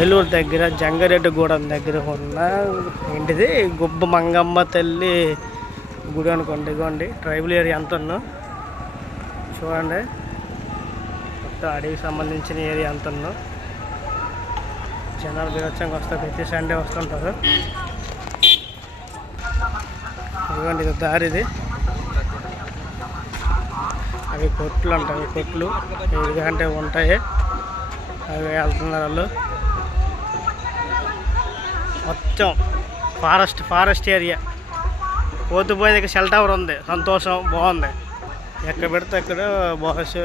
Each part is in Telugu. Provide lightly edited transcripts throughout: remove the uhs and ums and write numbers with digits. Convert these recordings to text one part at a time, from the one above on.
ఏలూరు దగ్గర జంగారెడ్డిగూడెం దగ్గర ఉన్న ఏంటిది గుబ్బ మంగమ్మ తల్లి గుడి అనుకోండి. ఇదిగోండి ట్రైబల్ ఏరియా అంతా చూడండి, మొత్తం అడవికి సంబంధించిన ఏరియా అంతా జనాలు బీభత్సంగా వస్తారు, ప్రతి సండే వస్తుంటారు. ఇదిగోండి ఇది దారిది, అవి కొట్లు అంటారు, కొట్లు ఎందుకంటే ఉంటాయి, అవి వెళ్తున్నారు వాళ్ళు. మొత్తం ఫారెస్ట్ ఏరియా. పోతే సెల్ టవర్ ఉంది, సంతోషం, బాగుంది. ఎక్కడ పెడితే అక్కడ బాయ్స్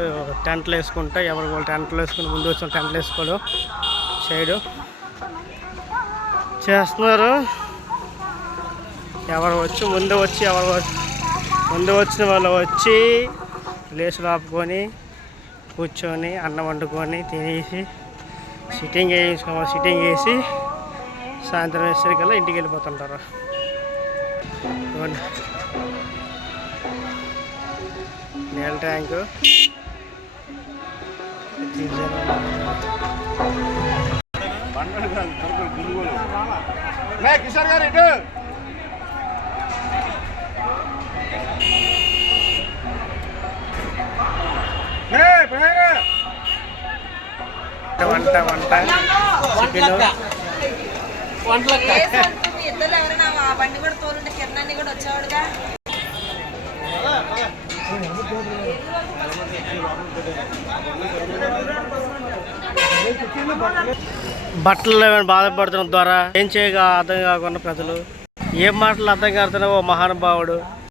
టెంట్లు వేసుకుంటా, ఎవరు వాళ్ళు టెంట్లు వేసుకుని ముందు వచ్చిన టెంట్లు వేసుకోవడం సైడు చేస్తున్నారు. ఎవరు వచ్చి ముందు వచ్చిన వాళ్ళు వచ్చి లేసులు ఆపుకొని కూర్చొని అన్నం వండుకొని తినేసి సిట్టింగ్ వేసి సాయంత్రం వేసరికల్లా ఇంటికి వెళ్ళిపోతుంటారు. నీళ్ళ ట్యాంకు కిషోర్ గారు ఇటు వంట ఇద్దరు ఎవరైనా ఆ బండి కూడా తోలుంటే కిరణాన్ని కూడా వచ్చేవాడుగా. బట్టలు బాధపడుతున్న ద్వారా ఏం చేయగా అర్థం కాకుండా ప్రజలు ఏం మాటలు అర్థం కాడుతున్నా ఓ మహానుభావుడు